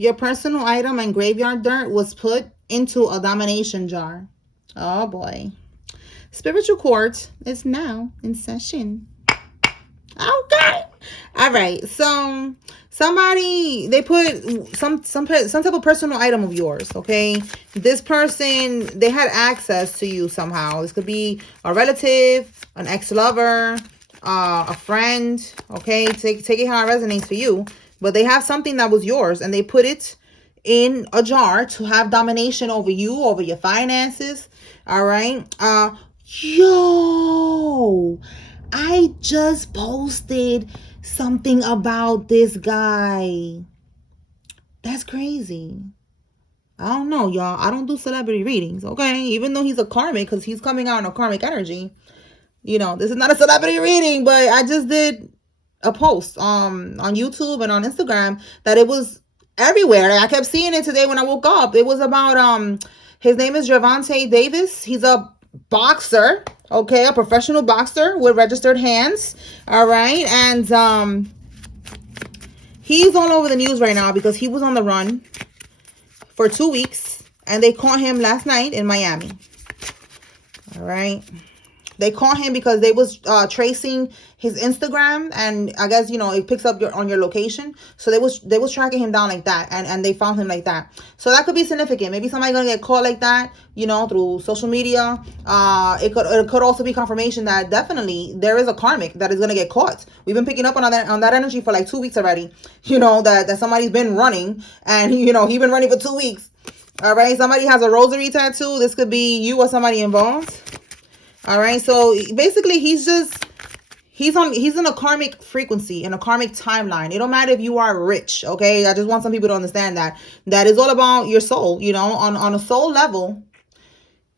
Your personal item and graveyard dirt was put into a domination jar. Oh boy. Spiritual court is now in session. Okay. All right. So somebody, they put some type of personal item of yours. Okay. This person, they had access to you somehow. This could be a relative, an ex-lover, a friend. Okay. Take it how it resonates for you. But they have something that was yours and they put it in a jar to have domination over you, over your finances. All right. Yo, I just posted something about this guy. That's crazy. I don't know, y'all. I don't do celebrity readings, okay? Even though he's a karmic, because he's coming out in a karmic energy. You know, this is not a celebrity reading, but I just did a post on YouTube and on Instagram that it was everywhere. I kept seeing it today when I woke up. It was about his name is Gervonta Davis. He's a boxer, okay, a professional boxer with registered hands. All right. And he's all over the news right now because he was on the run for 2 weeks and they caught him last night in Miami. All right. They caught him because they was tracing his Instagram, and I guess, you know, it picks up on your location. So they was tracking him down like that, and they found him like that. So that could be significant. Maybe somebody gonna get caught like that, you know, through social media. It could also be confirmation that definitely there is a karmic that is gonna get caught. We've been picking up on that energy for like 2 weeks already. You know, that somebody's been running, and you know, he's been running for 2 weeks. All right, somebody has a rosary tattoo. This could be you or somebody involved. All right, so basically he's in a karmic frequency, in a karmic timeline. It don't matter if you are rich, okay? I just want some people to understand that is all about your soul, you know, on a soul level.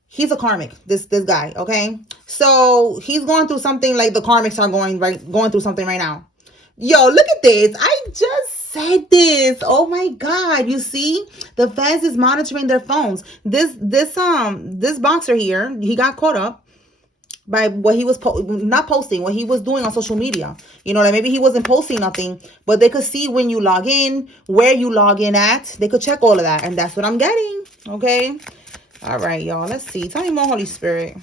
He's a karmic, this guy, okay? So he's going through something like the karmics are going through something right now. Yo, look at this. I just said this. Oh my God. You see, the feds is monitoring their phones. This boxer here, he got caught up by what he was not posting, what he was doing on social media. You know, like maybe he wasn't posting nothing, but they could see when you log in, where you log in at. They could check all of that, and that's what I'm getting. Okay. All right, y'all. Let's see. Tell me more, Holy Spirit.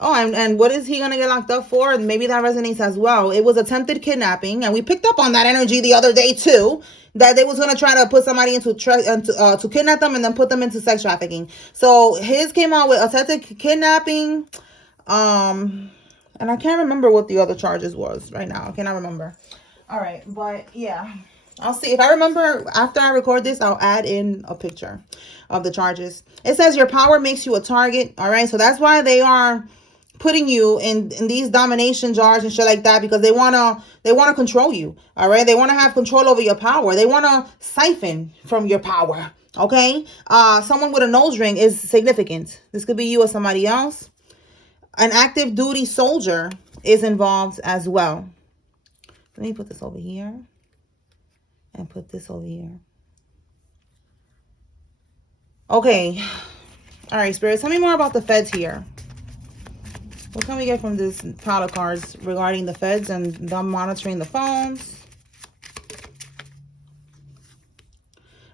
Oh, and what is he going to get locked up for? Maybe that resonates as well. It was attempted kidnapping, and we picked up on that energy the other day too, that they was going to try to put somebody into to kidnap them and then put them into sex trafficking. So his came out with attempted kidnapping, and I can't remember what the other charges was right now. I cannot remember. All right, but yeah, I'll see if I remember. After I record this, I'll add in a picture of the charges. It says your power makes you a target. All right, so that's why they are putting you in these domination jars and shit like that, because they wanna control you. All right, they want to have control over your power. They want to siphon from your power. Okay, someone with a nose ring is significant. This could be you or somebody else. An active duty soldier is involved as well. Let me put this over here and put this over here. Okay, all right, Spirit, tell me more about the feds here. What can we get from this pile of cards regarding the feds and them monitoring the phones?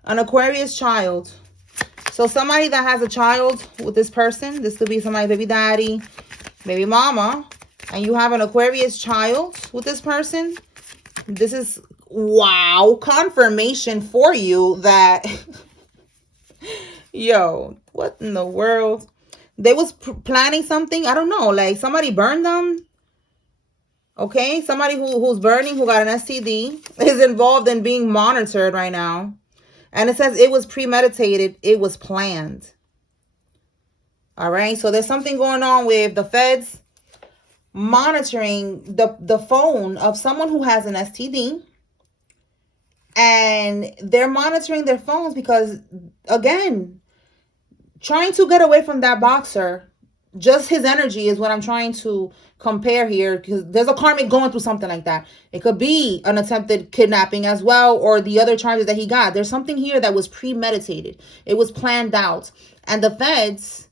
An Aquarius child. So somebody that has a child with this person, this could be somebody's baby daddy, baby mama, and you have an Aquarius child with this person. This is, wow, confirmation for you that, yo, what in the world? They was planning something. I don't know. Like somebody burned them. Okay. Somebody who's burning, who got an STD, is involved in being monitored right now. And it says it was premeditated. It was planned. All right. So there's something going on with the feds monitoring the phone of someone who has an STD. And they're monitoring their phones because, again, trying to get away from that boxer, just his energy is what I'm trying to compare here, because there's a karmic going through something like that. It could be an attempted kidnapping as well, or the other charges that he got. There's something here that was premeditated. It was planned out. And the feds,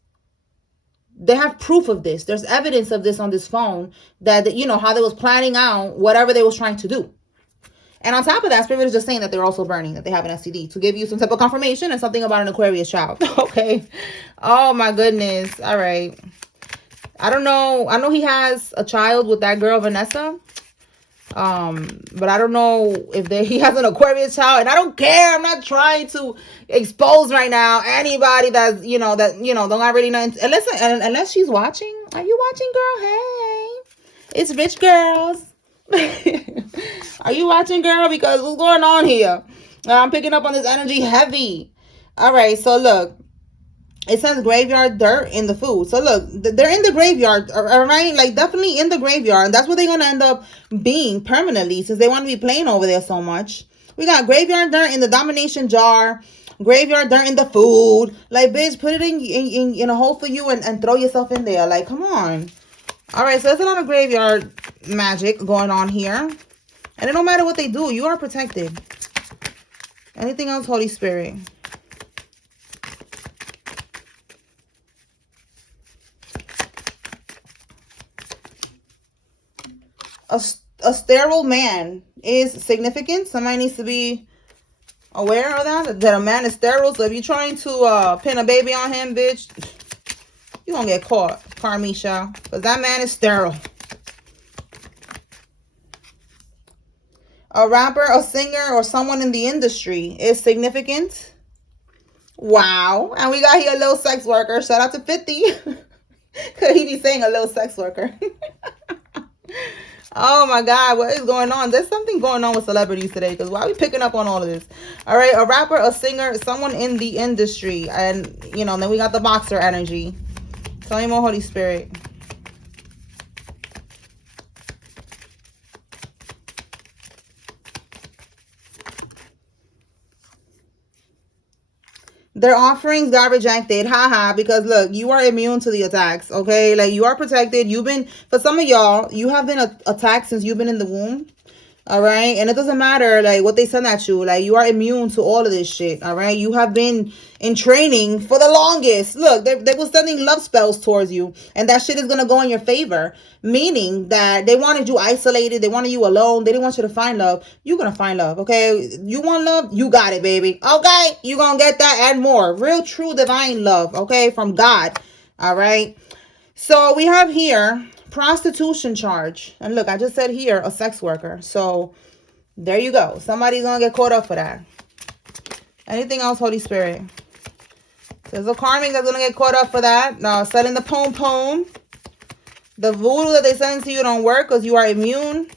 they have proof of this. There's evidence of this on this phone that, you know, how they was planning out whatever they was trying to do. And on top of that, Spirit is just saying that they're also burning, that they have an STD, to give you some type of confirmation and something about an Aquarius child. Okay. Oh my goodness. All right. I don't know. I know he has a child with that girl, Vanessa. But I don't know if he has an Aquarius child, and I don't care. I'm not trying to expose right now anybody that's, don't already know. Unless she's watching. Are you watching, girl? Hey, it's rich girls. Are you watching, girl? Because what's going on here? I'm picking up on this energy heavy. All right, so look. It says graveyard dirt in the food. So look, they're in the graveyard, all right? Like, definitely in the graveyard. And that's where they're going to end up being permanently, since they want to be playing over there so much. We got graveyard dirt in the domination jar. Graveyard dirt in the food. Like, bitch, put it in a hole for you and throw yourself in there. Like, come on. All right, so there's a lot of graveyard magic going on here. And it don't matter what they do. You are protected. Anything else, Holy Spirit? A sterile man is significant. Somebody needs to be aware of that a man is sterile. So if you're trying to pin a baby on him, bitch, you're gonna get caught, Karmisha, because that man is sterile. A rapper, a singer, or someone in the industry is significant. Wow. And we got here a little sex worker. Shout out to 50. Could he be saying a little sex worker? Oh my God, what is going on? There's something going on with celebrities today, because why are we picking up on all of this? All right, a rapper, a singer, someone in the industry. And, then we got the boxer energy. Tell me more, Holy Spirit. Their offerings got rejected. Haha, because look, you are immune to the attacks, okay? Like, you are protected. For some of y'all, you have been attacked since you've been in the womb. All right. And it doesn't matter like what they send at you. Like, you are immune to all of this shit. All right. You have been in training for the longest. Look, they were sending love spells towards you. And that shit is going to go in your favor. Meaning that they wanted you isolated. They wanted you alone. They didn't want you to find love. You're going to find love. Okay. You want love? You got it, baby. Okay. You're going to get that and more. Real, true, divine love. Okay. From God. All right. So we have here prostitution charge. And look, I just said here a sex worker. So there you go. Somebody's gonna get caught up for that. Anything else, Holy Spirit? There's a karmic that's gonna get caught up for that. Now, selling the pom. The voodoo that they send to you don't work because you are immune.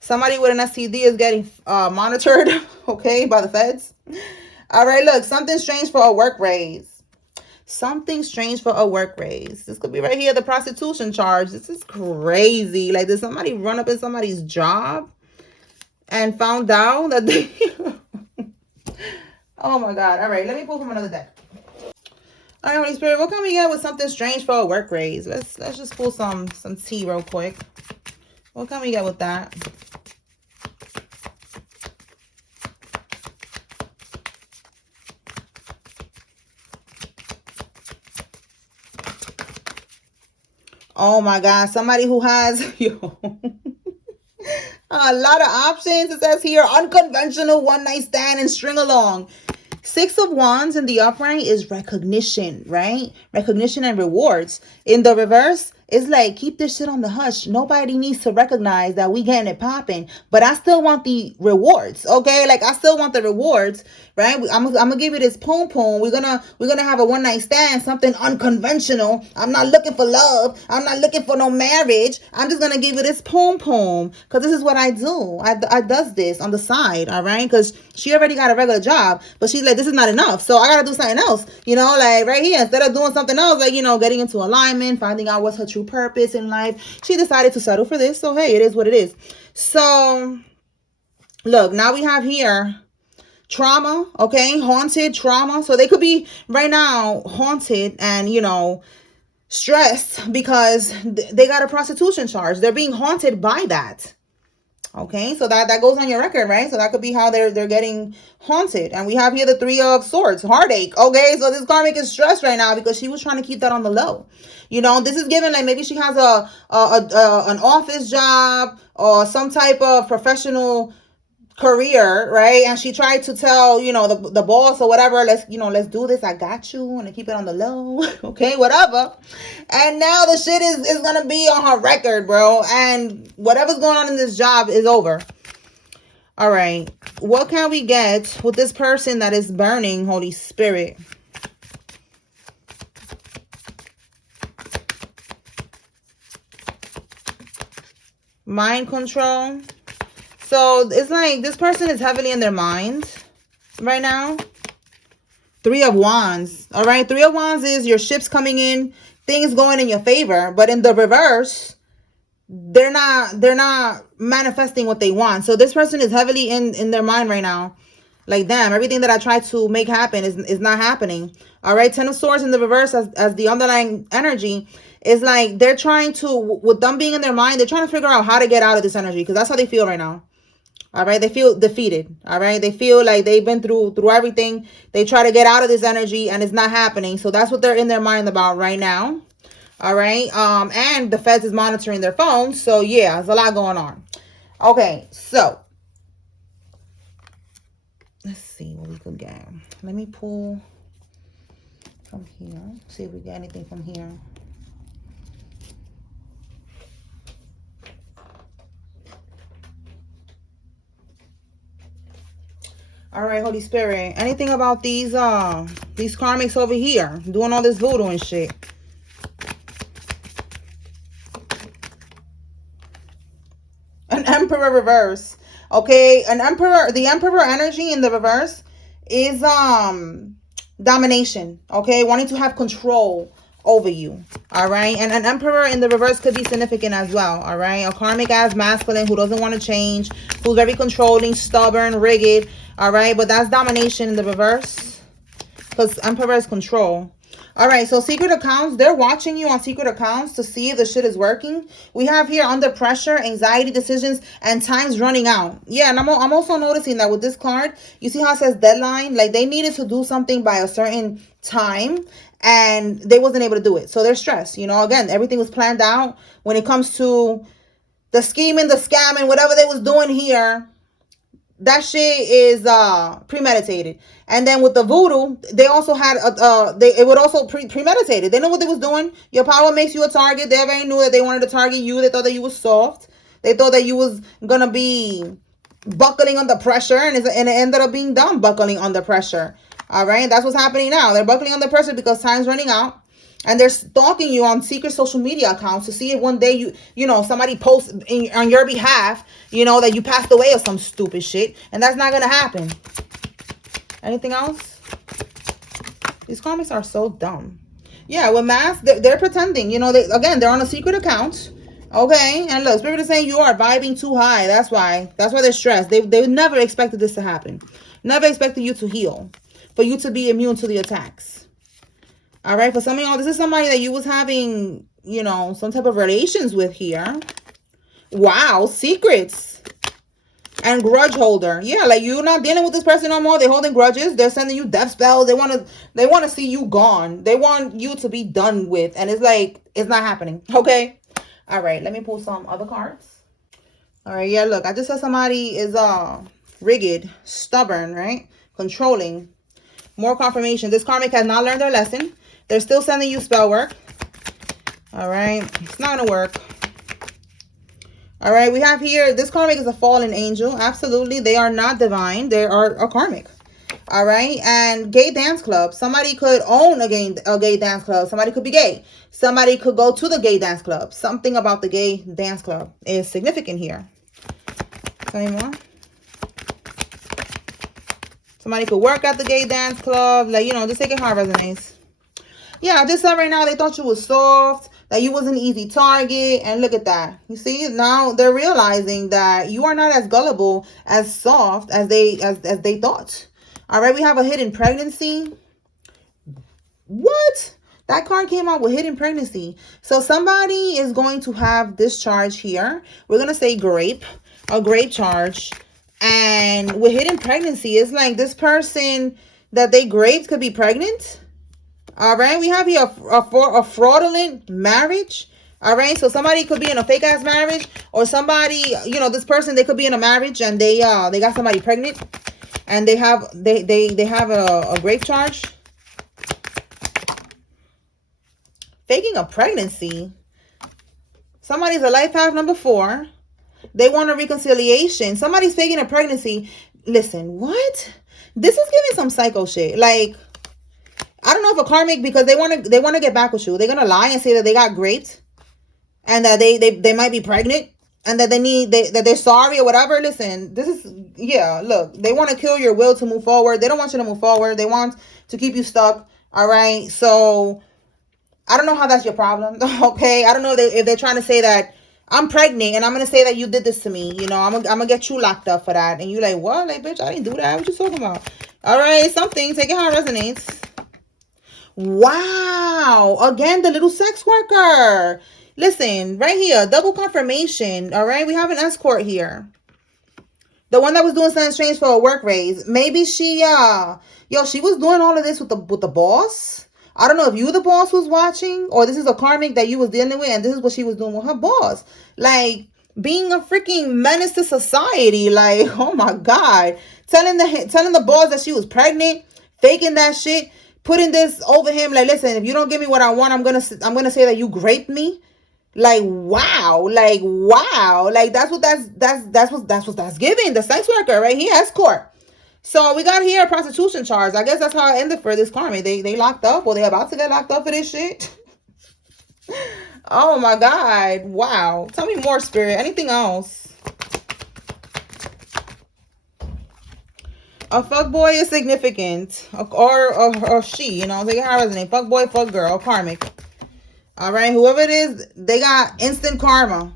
Somebody with an STD is getting monitored, okay, by the feds. All right, look, something strange for a work raise. Something strange for a work raise. This could be right here, the prostitution charge. This is crazy. Like, did somebody run up in somebody's job and found out that they... Oh my God. All right, let me pull from another deck. All right, Holy Spirit, what can we get with something strange for a work raise? Let's just pull some tea real quick. What can we get with that? Oh my God, somebody who has a lot of options. It says here, unconventional one-night stand and string along. 6 of Wands in the upright is recognition, right? Recognition and rewards. In the reverse, it's like, keep this shit on the hush. Nobody needs to recognize that we getting it popping. But I still want the rewards, okay? Like, I still want the rewards, right? I'm gonna give you this pom. We're gonna have a one-night stand, something unconventional. I'm not looking for love. I'm not looking for no marriage. I'm just gonna give you this pom, because this is what I do. I does this on the side, all right? Because she already got a regular job, but she's like, this is not enough, so I gotta do something else, like right here. Instead of doing something else, like, getting into alignment, finding out what's her true purpose in life, she decided to settle for this. So hey, it is what it is. So look, now we have here trauma, okay? Haunted trauma. So they could be right now haunted and stressed because they got a prostitution charge. They're being haunted by that. Okay, so that goes on your record, right? So that could be how they're getting haunted. And we have here the 3 of Swords, heartache. Okay, so this karmic is stressed right now because she was trying to keep that on the low. This is given like maybe she has an office job or some type of professional career, right? And she tried to tell, the boss or whatever, let's do this. I got you. And keep it on the low. Okay, whatever. And now the shit is going to be on her record, bro. And whatever's going on in this job is over. All right. What can we get with this person that is burning, Holy Spirit? Mind control. So it's like this person is heavily in their mind right now. 3 of Wands. All right. 3 of Wands is your ships coming in, things going in your favor. But in the reverse, they're not manifesting what they want. So this person is heavily in their mind right now. Like, damn, everything that I tried to make happen is not happening. All right. 10 of Swords in the reverse as the underlying energy is like they're trying to, with them being in their mind, they're trying to figure out how to get out of this energy because that's how they feel right now. All right. They feel defeated. All right. They feel like they've been through everything. They try to get out of this energy and it's not happening. So that's what they're in their mind about right now. All right. And the feds is monitoring their phones. So yeah, there's a lot going on. Okay. So let's see what we could get. Let me pull from here. See if we get anything from here. All right, Holy Spirit. Anything about these karmics over here doing all this voodoo and shit? An Emperor reverse. Okay, the Emperor energy in the reverse is domination. Okay, wanting to have control over you. All right, and an Emperor in the reverse could be significant as well. All right, a karmic ass masculine who doesn't want to change, who's very controlling, stubborn, rigid. All right, but that's domination in the reverse because Emperor is control. All right, so secret accounts, they're watching you on secret accounts to see if the shit is working. We have here under pressure, anxiety, decisions, and time's running out. Yeah, and I'm also noticing that with this card, you see how it says deadline? Like they needed to do something by a certain time and they wasn't able to do it. So they're stressed. Again, everything was planned out when it comes to the scheming, the scamming, whatever they was doing here. That shit is premeditated. And then with the voodoo, they also had it would also premeditated. They know what they was doing. Your power makes you a target. They already knew that they wanted to target you. They thought that you was soft. They thought that you was gonna be buckling under pressure, and it ended up being dumb buckling under pressure. All right, that's what's happening now. They're buckling under pressure because time's running out. And they're stalking you on secret social media accounts to see if one day somebody posts on your behalf, that you passed away or some stupid shit. And that's not going to happen. Anything else? These comics are so dumb. Yeah, with masks, they're pretending. They're on a secret account. Okay, and look, Spirit is saying you are vibing too high. That's why they're stressed. They never expected this to happen. Never expected you to heal. For you to be immune to the attacks. All right, for some of y'all, this is somebody that you was having, some type of relations with here. Wow, secrets. And grudge holder. Yeah, like you're not dealing with this person no more. They're holding grudges. They're sending you death spells. They want to see you gone. They want you to be done with. And it's like, it's not happening. Okay. All right, let me pull some other cards. All right, yeah, look, I just said somebody is rigid, stubborn, right? Controlling. More confirmation. This karmic has not learned their lesson. They're still sending you spell work. All right. It's not going to work. All right. We have here, this karmic is a fallen angel. Absolutely. They are not divine. They are a karmic. All right. And gay dance club. Somebody could own a gay dance club. Somebody could be gay. Somebody could go to the gay dance club. Something about the gay dance club is significant here. Tell me more. Somebody could work at the gay dance club. Like, just take it how it resonates. Yeah, this said right now, they thought you was soft, that you was an easy target. And look at that. You see, now they're realizing that you are not as gullible, as soft as they thought. All right, we have a hidden pregnancy. What? That card came out with hidden pregnancy. So somebody is going to have this charge here. We're going to say a grape charge. And with hidden pregnancy, it's like this person that they graped could be pregnant. All right, we have here a fraudulent marriage. All right, so somebody could be in a fake ass marriage, or somebody, this person, they could be in a marriage and they got somebody pregnant, and they have a grave charge. Faking a pregnancy. Somebody's a life path number 4. They want a reconciliation. Somebody's faking a pregnancy. Listen, what? This is giving some psycho shit. Like, I don't know if a karmic, because they want to get back with you. They're gonna lie and say that they got raped, and that they might be pregnant, and that that they're sorry or whatever. Listen, this is, look, they want to kill your will to move forward. They don't want you to move forward. They want to keep you stuck. All right, so I don't know how that's your problem. Okay, I don't know if they're trying to say that I'm pregnant and I'm gonna say that you did this to me. I'm gonna get you locked up for that, and you like, what? Like, bitch, I didn't do that. What you talking about? All right, something. Take it how it resonates. Wow. Again, the little sex worker. Listen, right here, double confirmation. All right, we have an escort here. The one that was doing something strange for a work raise. Maybe she she was doing all of this with the boss. I don't know if you, the boss, was watching, or this is a karmic that you was dealing with, and this is what she was doing with her boss. Like, being a freaking menace to society. Like, oh my God. Telling the boss that she was pregnant, faking that shit, putting this over him. Like, listen, if you don't give me what I want, I'm gonna say that you raped me. Like, wow. Like, wow. Like, that's what that's giving. The sex worker, right? He escort. So we got here a prostitution charge. I guess that's how it ended for this karmic. They locked up, or they about to get locked up for this shit. Oh my God. Wow. Tell me more, Spirit. Anything else? A fuckboy is significant. Or she, they got her name. Fuckboy, fuck girl, karmic. All right. Whoever it is, they got instant karma.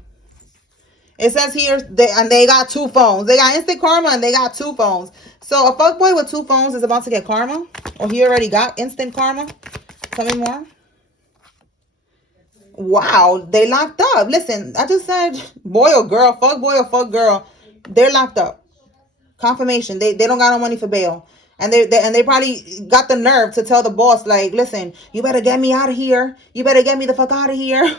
It says here, they got 2 phones. They got instant karma and they got 2 phones. So a fuckboy with 2 phones is about to get karma. Or he already got instant karma. Tell me more. Wow, they locked up. Listen, I just said boy or girl, fuck boy or fuck girl. They're locked up. Confirmation. They don't got no money for bail. And they probably got the nerve to tell the boss, like, listen, you better get me out of here. You better get me the fuck out of here.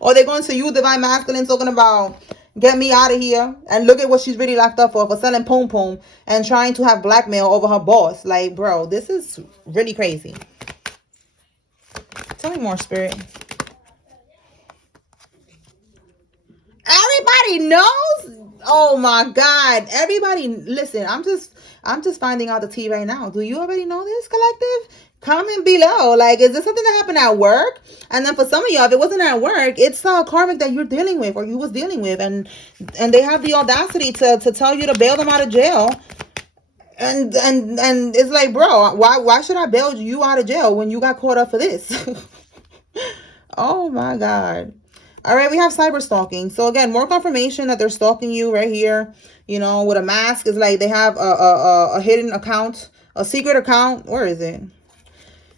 Or they're going to you, divine masculine, talking about get me out of here. And look at what she's really locked up for selling poom poom and trying to have blackmail over her boss. Like, bro, this is really crazy. Tell me more, Spirit. Everybody knows. Oh my God. Everybody, listen, I'm just finding out the tea right now. Do you already know this, collective? Comment below. Like, is this something that happened at work? And then for some of y'all, if it wasn't at work, it's a karmic that you're dealing with, or you was dealing with, and they have the audacity to tell you to bail them out of jail. And it's like, bro, why should I bail you out of jail when you got caught up for this? Oh my God. All right, we have cyber stalking. So again, more confirmation that they're stalking you right here. With a mask. It's like they have a hidden account, a secret account. Where is it?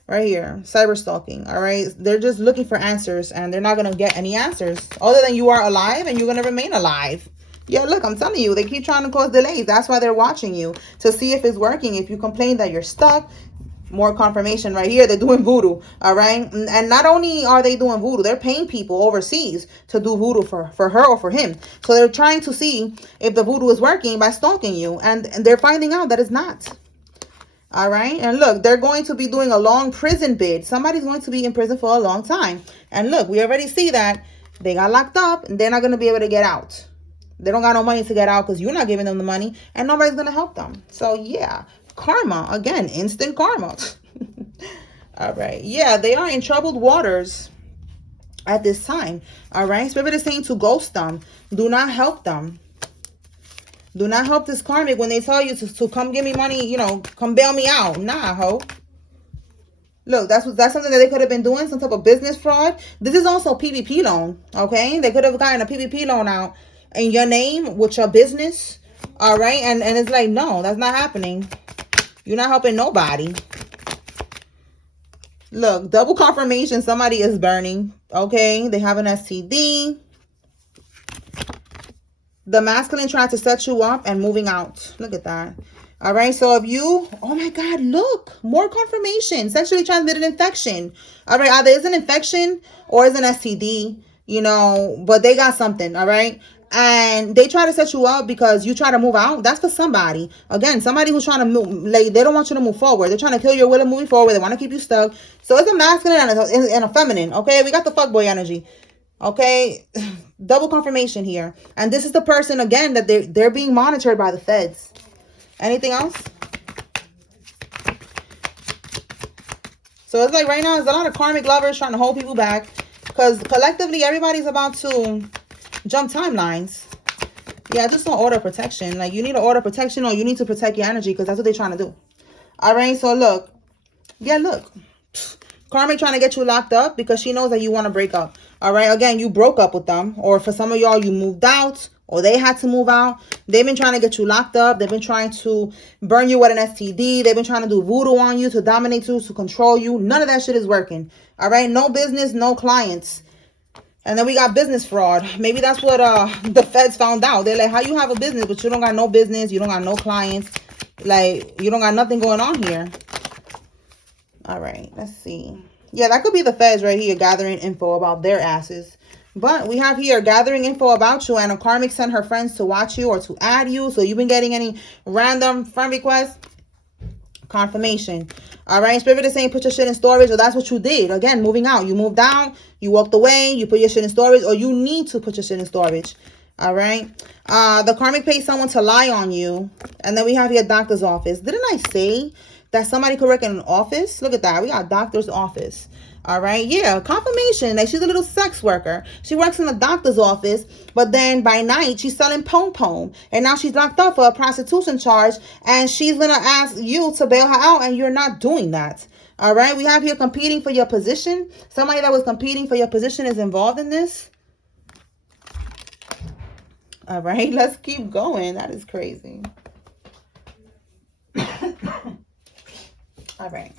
Right here, cyber stalking. All right, they're just looking for answers, and they're not gonna get any answers other than you are alive and you're gonna remain alive. Yeah, look, I'm telling you, they keep trying to cause delays. That's why they're watching you to see if it's working. If you complain that you're stuck, more confirmation right here. They're doing voodoo. All right, and not only are they doing voodoo, they're paying people overseas to do voodoo for her or for him. So they're trying to see if the voodoo is working by stalking you, and they're finding out that it's not. All right. And look, they're going to be doing a long prison bid. Somebody's going to be in prison for a long time. And look, we already see that they got locked up and they're not going to be able to get out. They don't got no money to get out because you're not giving them the money and nobody's going to help them. So yeah, karma. Again, instant karma. All right. Yeah, they are in troubled waters at this time. All right. Spirit is saying to ghost them. Do not help them. Do not help this karmic when they tell you to come give me money, come bail me out. Nah, ho. Look, that's something that they could have been doing, some type of business fraud. This is also PPP loan, okay? They could have gotten a PPP loan out in your name with your business, all right? And it's like, no, that's not happening. You're not helping nobody. Look, double confirmation, somebody is burning, okay? They have an STD. The masculine trying to set you up and moving out. Look at that. All right, so if you, oh my God, look, more confirmation, sexually transmitted infection. All right, either it's an infection or it's an STD, you know, but they got something, all right? And they try to set you up because you try to move out. That's for somebody. Again, somebody who's trying to move, like, they don't want you to move forward. They're trying to kill your will of moving forward. They want to keep you stuck. So it's a masculine and a feminine, okay? We got the fuckboy energy. Okay, double confirmation here. And this is the person, again, that they're being monitored by the feds. Anything else? So it's like right now, there's a lot of karmic lovers trying to hold people back because collectively, everybody's about to jump timelines. Yeah, just on order protection. Like, you need an order protection or you need to protect your energy because that's what they're trying to do. All right, so look. Yeah, look. Karmic trying to get you locked up because she knows that you want to break up. All right, again, you broke up with them. Or for some of y'all, you moved out. Or they had to move out. They've been trying to get you locked up. They've been trying to burn you with an STD. They've been trying to do voodoo on you, to dominate you, to control you. None of that shit is working. All right? No business, no clients. And then we got business fraud. Maybe that's what the feds found out. They're like, how you have a business, but you don't got no business. You don't got no clients. Like, you don't got nothing going on here. All right, let's see. Yeah, that could be the feds right here gathering info about their asses. But we have here gathering info about you, and a karmic sent her friends to watch you or to add you. So you've been getting any random friend requests? Confirmation. All right, Spirit is saying put your shit in storage, or that's what you did. Again, moving out. You moved down, you walked away, you put your shit in storage, or you need to put your shit in storage. All right. The karmic pays someone to lie on you. And then we have here doctor's office. Didn't I say that somebody could work in an office? Look at that. We got doctor's office. All right. Yeah. Confirmation. Like, she's a little sex worker. She works in the doctor's office, but then by night she's selling pom-pom. And now she's locked up for a prostitution charge. And she's going to ask you to bail her out. And you're not doing that. All right. We have here competing for your position. Somebody that was competing for your position is involved in this. All right, let's keep going. That is crazy. All right.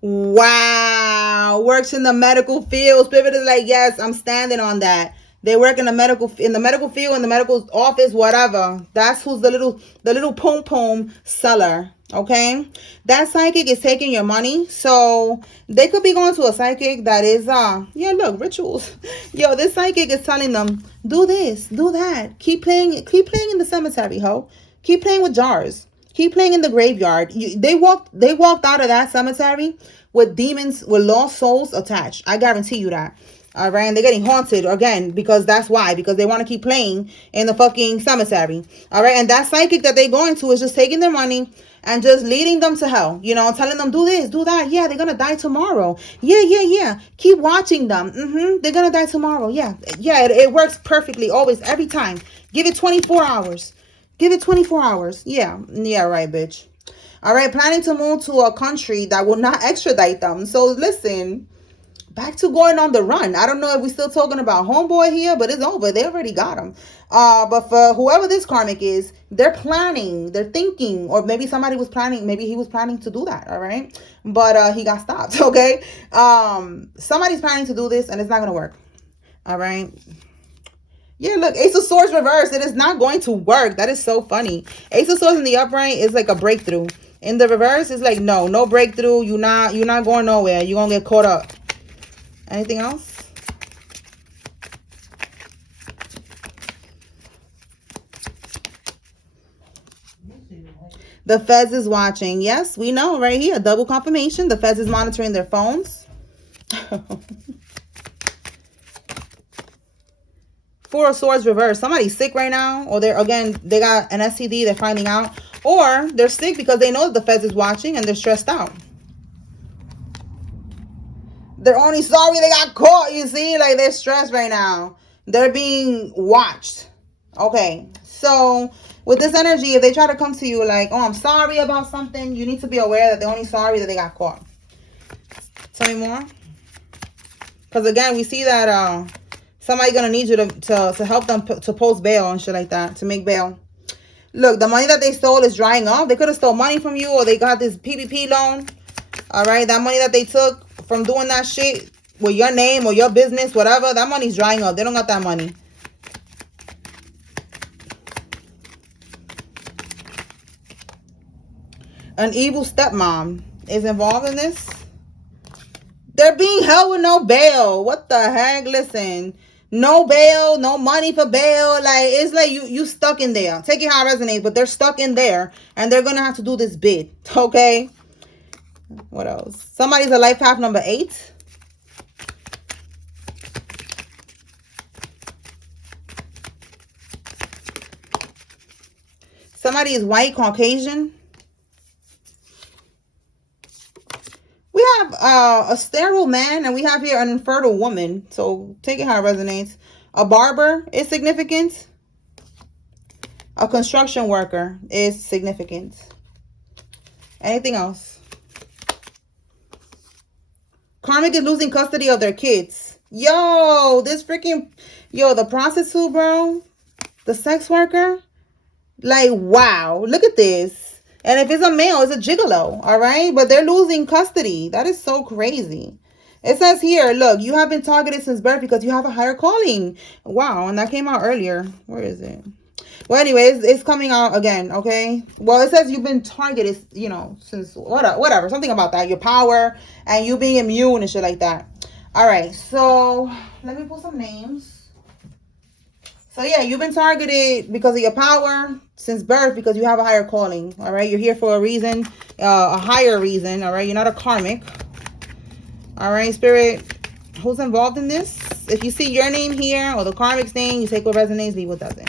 Wow. Works in the medical field. Spirit is like, yes, I'm standing on that. They work in the medical field, in the medical office, whatever. That's who's the little pom-pom seller. Okay, that psychic is taking your money, so they could be going to a psychic that is yeah, look, rituals. Yo, this psychic is telling them, do this, do that, keep playing in the cemetery, ho, keep playing with jars, keep playing in the graveyard. They walked out of that cemetery with demons, with lost souls attached. I guarantee you that. All right, and they're getting haunted again because that's why, because they want to keep playing in the fucking cemetery. All right, and that psychic that they're going to is just taking their money and just leading them to hell, you know, telling them, do this, do that. Yeah, they're going to die tomorrow. Yeah. Keep watching them. They're going to die tomorrow. Yeah, it works perfectly, always, every time. Give it 24 hours. Give it 24 hours. Yeah, right, bitch. All right, planning to move to a country that will not extradite them. So listen, back to going on the run. I don't know if we're still talking about homeboy here, but it's over. They already got him. But for whoever this karmic is, they're planning, they're thinking, or maybe somebody was planning, maybe he was planning to do that, all right? But he got stopped, okay? Somebody's planning to do this, and it's not going to work, all right? Yeah, look, Ace of Swords reversed. It is not going to work. That is so funny. Ace of Swords in the upright is like a breakthrough. In the reverse, it's like, no breakthrough. You're not going nowhere. You're going to get caught up. Anything else? The feds is watching. Yes, we know right here. Double confirmation. The feds is monitoring their phones. Four of Swords reverse. Somebody's sick right now. Or they got an STD. They're finding out. Or they're sick because they know that the feds is watching and they're stressed out. They're only sorry they got caught, you see? Like, they're stressed right now. They're being watched. Okay, so with this energy, if they try to come to you like, oh, I'm sorry about something, you need to be aware that they're only sorry that they got caught. Tell me more. Because, again, we see that somebody's going to need you to help them to post bail and shit like that, to make bail. Look, the money that they stole is drying up. They could have stole money from you, or they got this PPP loan. All right, that money that they took from doing that shit with your name or your business, whatever, that money's drying up. They don't got that money. An evil stepmom is involved in this. They're being held with no bail. What the heck? Listen, no bail, no money for bail. Like, it's like you stuck in there. Take it how it resonates, but they're stuck in there, and they're gonna have to do this bid. Okay. What else? Somebody's a life path number 8. Somebody is white, Caucasian. We have a sterile man, and we have here an infertile woman. So take it how it resonates. A barber is significant. A construction worker is significant. Anything else? Karmic is losing custody of their kids. Yo, the prostitute, bro. The sex worker. Like, wow. Look at this. And if it's a male, it's a gigolo. All right. But they're losing custody. That is so crazy. It says here, look, you have been targeted since birth because you have a higher calling. Wow. And that came out earlier. Where is it? Well, anyways, it's coming out again, okay? Well, it says you've been targeted, since whatever, something about that. Your power and you being immune and shit like that. All right, so let me pull some names. So, yeah, you've been targeted because of your power since birth because you have a higher calling, all right? You're here for a reason, a higher reason, all right? You're not a karmic. All right, Spirit, who's involved in this? If you see your name here or the karmic's name, you take what resonates, leave what doesn't.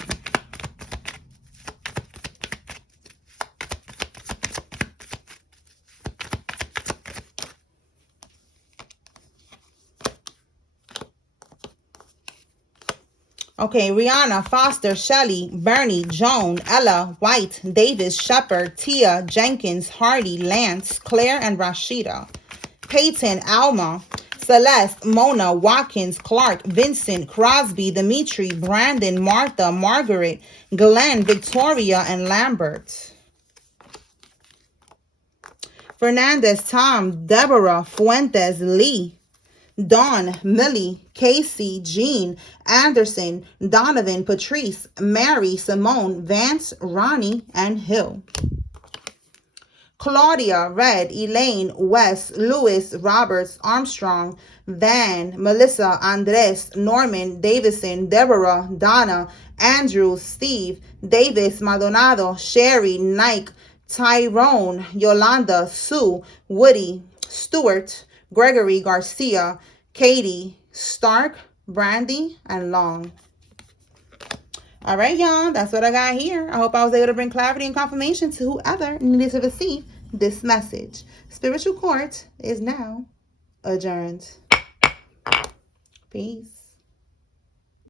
Okay, Rihanna, Foster, Shelley, Bernie, Joan, Ella, White, Davis, Shepard, Tia, Jenkins, Hardy, Lance, Claire, and Rashida. Peyton, Alma, Celeste, Mona, Watkins, Clark, Vincent, Crosby, Dimitri, Brandon, Martha, Margaret, Glenn, Victoria, and Lambert. Fernandez, Tom, Deborah, Fuentes, Lee, Dawn, Millie, Casey, Jean, Anderson, Donovan, Patrice, Mary, Simone, Vance, Ronnie, and Hill. Claudia, Red, Elaine, Wes, Lewis, Roberts, Armstrong, Van, Melissa, Andres, Norman, Davison, Deborah, Donna, Andrew, Steve, Davis, Maldonado, Sherry, Nike, Tyrone, Yolanda, Sue, Woody, Stewart, Gregory, Garcia, Katie, Stark, Brandy, and Long. All right, y'all. That's what I got here. I hope I was able to bring clarity and confirmation to whoever needed to receive this message. Spiritual Court is now adjourned.